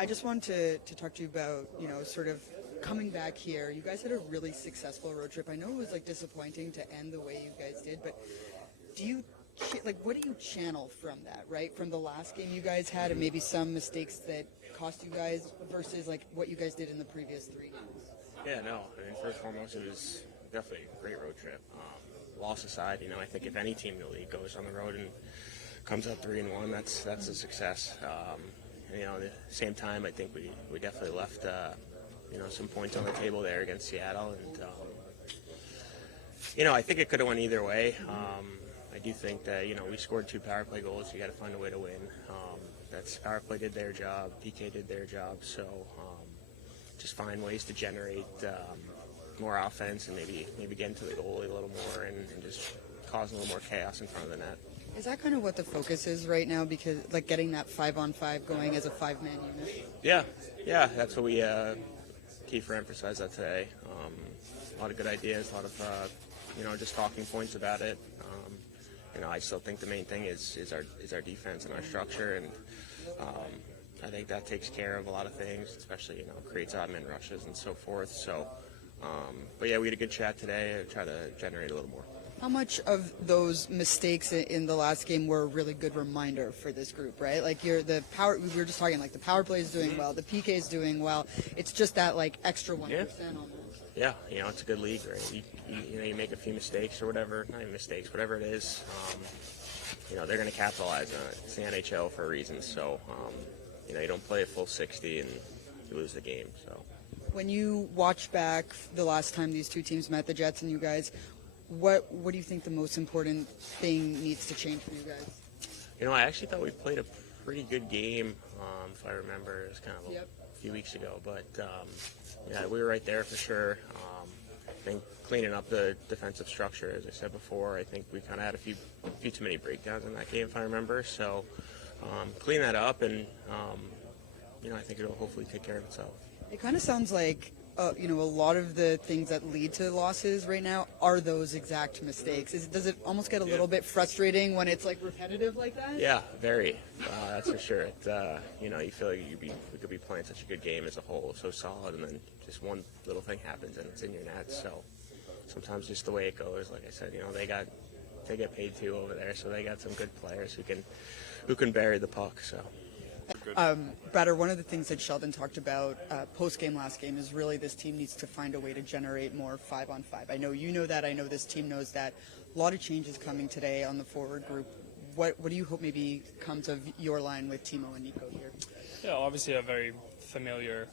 I just wanted to talk to you about, sort of coming back here. You guys had a really successful road trip. I know it was disappointing to end the way you guys did, but do you what do you channel from that, right? From the last game you guys had and maybe some mistakes that cost you guys versus what you guys did in the previous 3 games? Yeah, no. I mean, first and foremost, it was definitely a great road trip. Loss aside, I think if any team in the league goes on the road and comes up 3-1, that's a success. At the same time, I think we definitely left some points on the table there against Seattle, and I think it could have went either way. I do think that we scored 2 power play goals. You got to find a way to win. That's power play did their job, PK did their job. So just find ways to generate more offense and maybe get into the goalie a little more and just cause a little more chaos in front of the net. Is that kind of what the focus is right now? Because getting that 5-on-5 going as a 5-man unit. Yeah, that's what we Keefe emphasized that today. A lot of good ideas, a lot of just talking points about it. I still think the main thing is our defense and our structure, and I think that takes care of a lot of things, especially creates odd man rushes and so forth. So, but yeah, we had a good chat today. Try to generate a little more. How much of those mistakes in the last game were a really good reminder for this group, right? We were just talking, the power play is doing well, the PK is doing well. It's just that extra 1% almost. Yeah, it's a good league, right? You make a few mistakes or whatever, not even mistakes, whatever it is, they're going to capitalize on it. It's the NHL for a reason, so, you don't play a full 60 and you lose the game, so. When you watch back the last time these two teams met, the Jets and you guys, what do you think the most important thing needs to change for you guys? I actually thought we played a pretty good game, if I remember. It was kind of a few weeks ago, but yeah, we were right there for sure. I think cleaning up the defensive structure, as I said before, I think we kind of had a few too many breakdowns in that game, if I remember. So clean that up, and I think it'll hopefully take care of itself. It kind of sounds like a lot of the things that lead to losses right now are those exact mistakes. Does it almost get a little bit frustrating when it's repetitive like that? Yeah, very. That's for sure. You feel like we could be playing such a good game as a whole, so solid, and then just one little thing happens and it's in your net. So sometimes just the way it goes. Like I said, they get paid too over there, so they got some good players who can bury the puck. So. Bratter, one of the things that Sheldon talked about post-game last game is really this team needs to find a way to generate more 5-on-5. I know you know that. I know this team knows that. A lot of changes coming today on the forward group. What do you hope maybe comes of your line with Timo and Nico here? Yeah, obviously a very familiar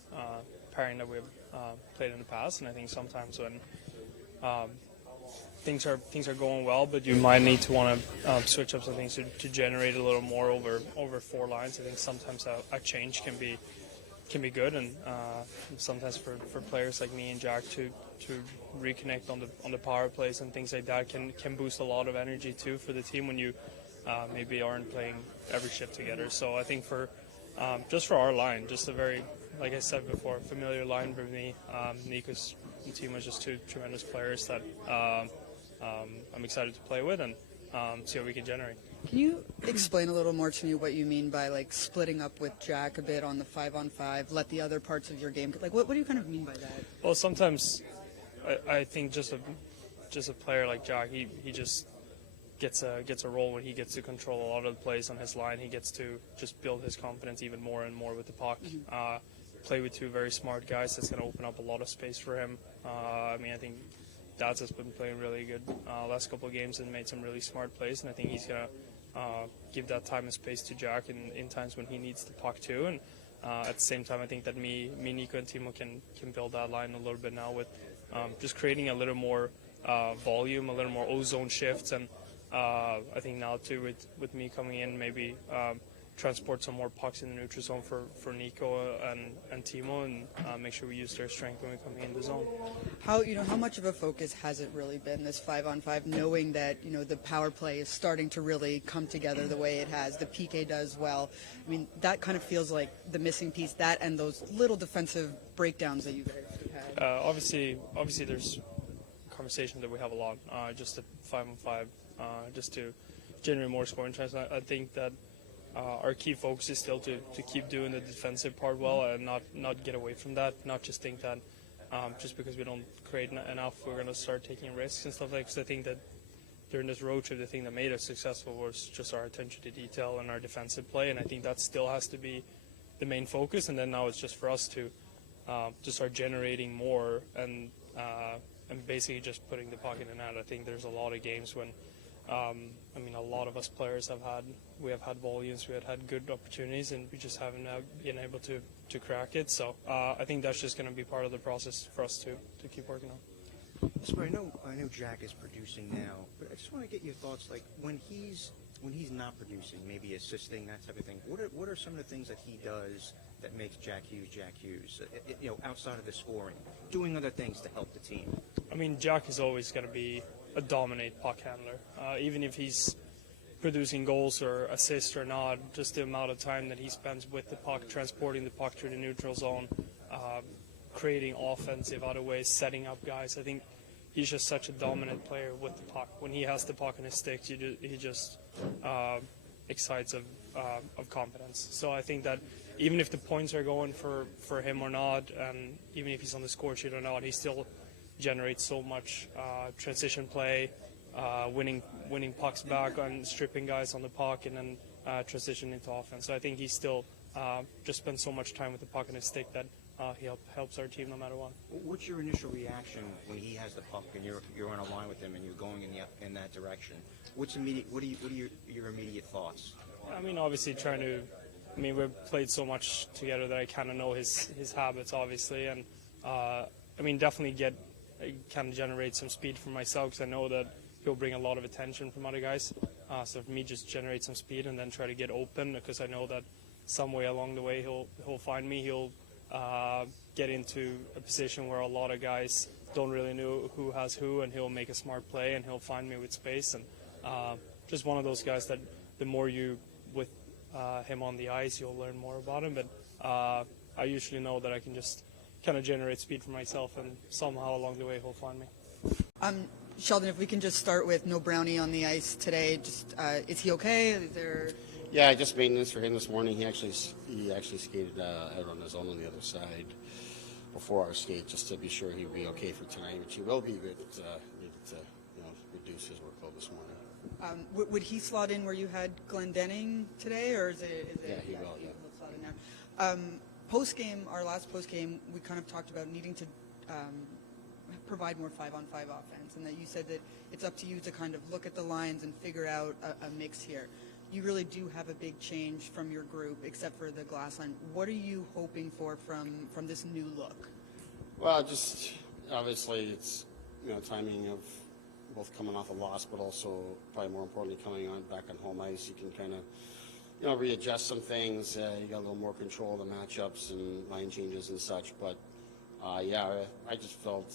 pairing that we've played in the past, and I think sometimes when things are going well, but you might need to want to switch up some things to generate a little more over 4 lines. I think sometimes a change can be good, and sometimes for players like me and Jack to reconnect on the power plays and things like that can boost a lot of energy too for the team when you maybe aren't playing every shift together. So I think just for our line, just a very, like I said before, familiar line for me. Nico's and Timo's just 2 tremendous players that I'm excited to play with and see what we can generate. Can you explain a little more to me what you mean by splitting up with Jack a bit on the 5-on-5, let the other parts of your game? What do you kind of mean by that? Well, sometimes I think just a player like Jack, he just gets a role when he gets to control a lot of the plays on his line. He gets to just build his confidence even more and more with the puck. Mm-hmm. Play with 2 very smart guys. That's going to open up a lot of space for him. I think Daz has been playing really good last couple of games and made some really smart plays, and I think he's going to give that time and space to Jack in times when he needs the puck too. And at the same time, I think that me, Nico, and Timo can build that line a little bit now with just creating a little more volume, a little more ozone shifts, and I think now too with me coming in, maybe transport some more pucks in the neutral zone for Nico and Timo, and make sure we use their strength when we come in the zone. How much of a focus has it really been, this 5-on-5, knowing that the power play is starting to really come together the way it has, the PK does well? I mean, that kind of feels like the missing piece, that and those little defensive breakdowns that you guys have had. Obviously there's conversation that we have a lot, just at 5-on-5, just to generate more scoring chances. I think that our key focus is still to keep doing the defensive part well and not get away from that. Not just think that just because we don't create enough, we're going to start taking risks and stuff like that. Because I think that during this road trip, the thing that made us successful was just our attention to detail and our defensive play. And I think that still has to be the main focus. And then now it's just for us to start generating more and basically just putting the puck in the net. I think there's a lot of games when, a lot of us players have had volumes, we had good opportunities, and we just haven't been able to crack it. So I think that's just going to be part of the process for us to keep working on. Jesper, I know Jack is producing now, but I just want to get your thoughts. Like when he's not producing, maybe assisting, that type of thing. What are some of the things that he does that makes Jack Hughes? Outside of the scoring, doing other things to help the team. Jack is always going to be a dominant puck handler, even if he's producing goals or assists or not. Just the amount of time that he spends with the puck, transporting the puck through the neutral zone, creating offensive other ways, setting up guys. I think he's just such a dominant player with the puck. When he has the puck in his stick, he just excites of confidence. So I think that even if the points are going for him or not, and even if he's on the score sheet or not, he still generates so much transition play, winning pucks back and stripping guys on the puck, and then transition into offense. So I think he still just spends so much time with the puck in his stick that he helps our team no matter what. What's your initial reaction when he has the puck and you're on a line with him and you're going in that direction? What are your immediate thoughts? Obviously trying to. We've played so much together that I kind of know his habits, obviously, and definitely kind of generate some speed for myself because I know that he'll bring a lot of attention from other guys. So for me, just generate some speed and then try to get open because I know that some way along the way he'll find me. He'll get into a position where a lot of guys don't really know who has who, and he'll make a smart play and he'll find me with space. And just one of those guys that the more you with him on the ice, you'll learn more about him. But I usually know that I can just kind of generate speed for myself, and somehow along the way he'll find me. Sheldon, if we can just start with no Brownie on the ice today. Just is he okay? Is there? Yeah, just maintenance for him this morning. He actually skated out on his own on the other side before our skate, just to be sure he'd be okay for tonight, which he will be. But needed to reduce his workload this morning. Would he slot in where you had Glendenning today, or is it? Yeah, he will. Yeah. He'll slot in now. Post-game, our last post-game, we kind of talked about needing to provide more 5-on-5 offense, and that you said that it's up to you to kind of look at the lines and figure out a mix here. You really do have a big change from your group, except for the glass line. What are you hoping for from this new look? Well, just obviously it's timing of both coming off a loss, but also probably more importantly coming back on home ice. You can kind of readjust some things. You got a little more control of the matchups and line changes and such. But I just felt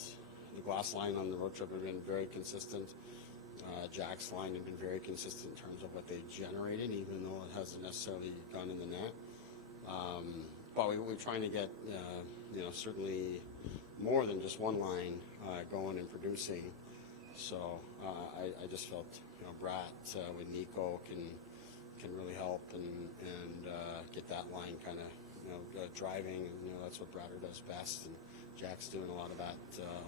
the glass line on the road trip had been very consistent. Jack's line had been very consistent in terms of what they generated, even though it hasn't necessarily gone in the net. But we're trying to get certainly more than just one line going and producing. So I just felt Bratt with Nico can really help and get that line kind of driving. That's what Bratter does best, and Jack's doing a lot of that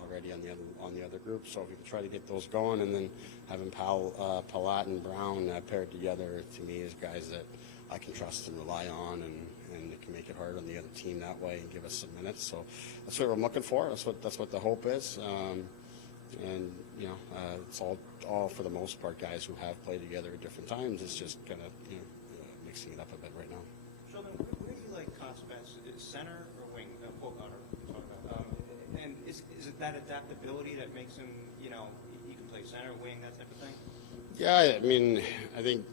already on the other group. So if we can try to get those going, and then having Palat and Brown paired together, to me is guys that I can trust and rely on, and can make it hard on the other team that way and give us some minutes. So that's what I'm looking for. That's what the hope is. And it's all for the most part guys who have played together at different times. It's just kind of mixing it up a bit right now. Sheldon, where do you like Cott's best? Is center or wing? And is it that adaptability that makes him, he can play center, wing, that type of thing? Yeah, I think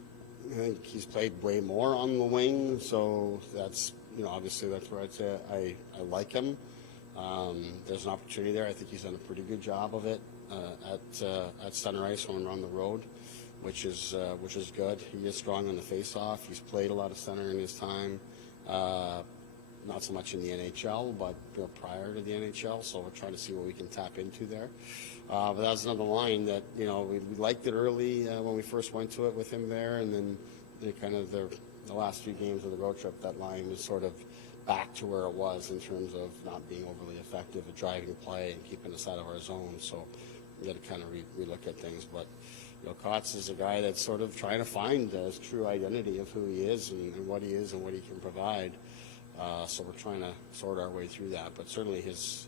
he's played way more on the wing, so that's obviously that's where I'd say I like him. There's an opportunity there. I think he's done a pretty good job of it at center ice when we're on the road, which is good. He is strong on the face-off. He's played a lot of center in his time, not so much in the NHL, but prior to the NHL. So we're trying to see what we can tap into there. But that's another line that we liked it early when we first went to it with him there, and then kind of the the last few games of the road trip, that line is sort of back to where it was in terms of not being overly effective at driving play and keeping us out of our zone. So we got to kind of relook at things. But Kotz is a guy that's sort of trying to find his true identity of who he is and what he is and what he can provide. So we're trying to sort our way through that. But certainly his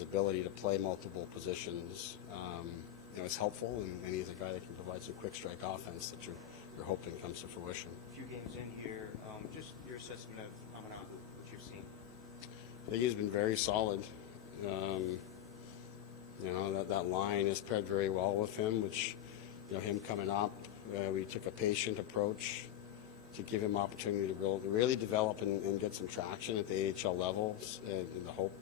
ability to play multiple positions, is helpful, and he's a guy that can provide some quick strike offense that you're hoping comes to fruition. A few games in here, just your assessment of Amanatu, what you've seen. I think he's been very solid. That line is paired very well with him, which, him coming up, we took a patient approach to give him opportunity to really develop and get some traction at the AHL levels. And the hope,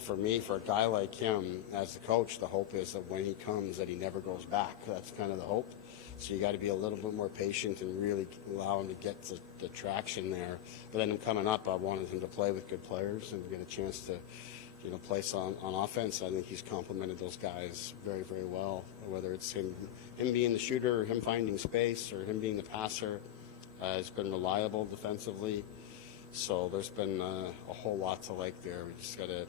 for me, for a guy like him, as the coach, the hope is that when he comes, that he never goes back. That's kind of the hope. So you got to be a little bit more patient and really allow him to get the traction there. But then him coming up, I wanted him to play with good players and get a chance to, play on offense. I think he's complemented those guys very, very well. Whether it's him being the shooter, or him finding space, or him being the passer, he's been reliable defensively. So there's been a whole lot to like there. We just got to,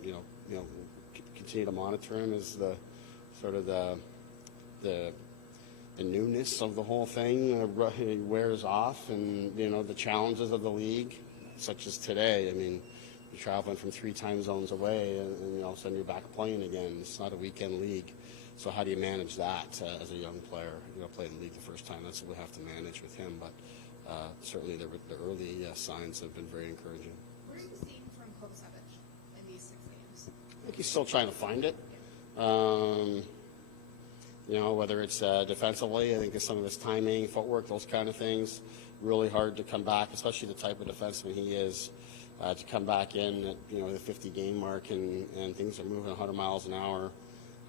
continue to monitor him as the sort of the newness of the whole thing wears off, and the challenges of the league, such as today. I mean, you're traveling from 3 time zones away, and all of a sudden you're back playing again. It's not a weekend league, so how do you manage that as a young player? Playing the league the first time. That's what we have to manage with him. But certainly the early signs have been very encouraging. What are you seeing from Kovacevic in these 6 games? I think he's still trying to find it. Whether it's defensively, I think it's some of his timing, footwork, those kind of things, really hard to come back, especially the type of defenseman he is, to come back in at, the 50-game mark and things are moving 100 miles an hour.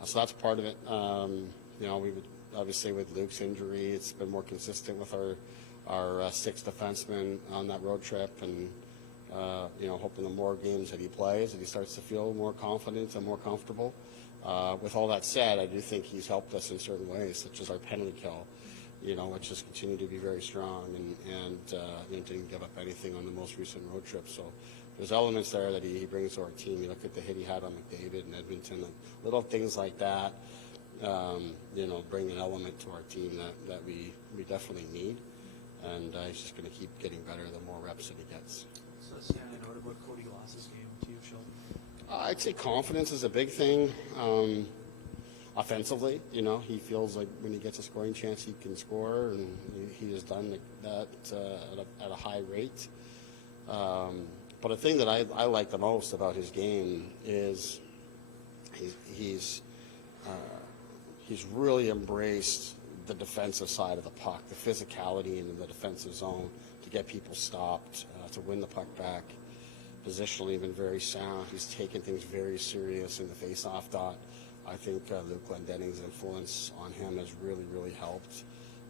So that's part of it. We would, obviously with Luke's injury, it's been more consistent with our 6th defenseman on that road trip, and hoping the more games that he plays, that he starts to feel more confident and more comfortable. With all that said, I do think he's helped us in certain ways, such as our penalty kill, which has continued to be very strong, and didn't give up anything on the most recent road trip. So there's elements there that he brings to our team. You look at the hit he had on McDavid and Edmonton, little things like that, bring an element to our team that we definitely need. And he's just going to keep getting better the more reps that he gets. So standing out about Cody Glass's game to you, Sheldon? I'd say confidence is a big thing. Offensively, he feels like when he gets a scoring chance, he can score, and he has done that at a high rate. But the thing that I like the most about his game is he's really embraced the defensive side of the puck, the physicality in the defensive zone to get people stopped, to win the puck back. Positionally been very sound. He's taken things very serious in the face-off dot. I think Luke Glendenning's influence on him has really, really helped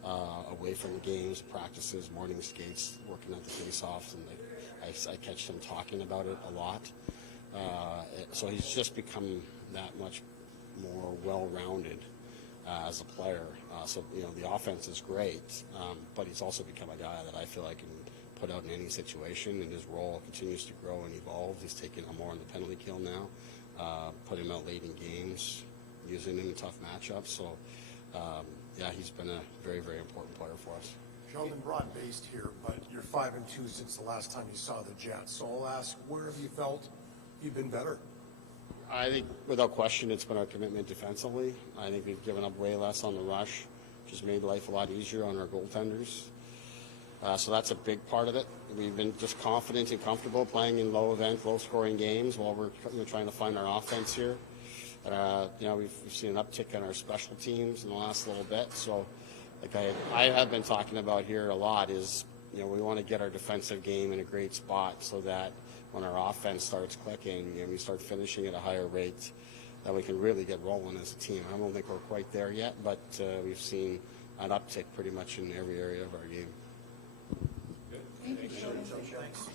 away from the games, practices, morning skates, working at the face-offs, and I catch him talking about it a lot. So he's just become that much more well-rounded as a player. So the offense is great, but he's also become a guy that I feel I can put out in any situation, and his role continues to grow and evolve. He's taking more on the penalty kill now, put him out late in games, using him in tough matchups. So, he's been a very, very important player for us. Sheldon Bratt based here, but you're 5-2 since the last time you saw the Jets. So I'll ask, where have you felt you've been better? I think, without question, it's been our commitment defensively. I think we've given up way less on the rush, which has made life a lot easier on our goaltenders. So that's a big part of it. We've been just confident and comfortable playing in low-event, low-scoring games while we're trying to find our offense here. We've seen an uptick in our special teams in the last little bit. So, like I have been talking about here a lot is, we want to get our defensive game in a great spot so that when our offense starts clicking and we start finishing at a higher rate, that we can really get rolling as a team. I don't think we're quite there yet, but we've seen an uptick pretty much in every area of our game. Thank you, Sheldon. Thanks.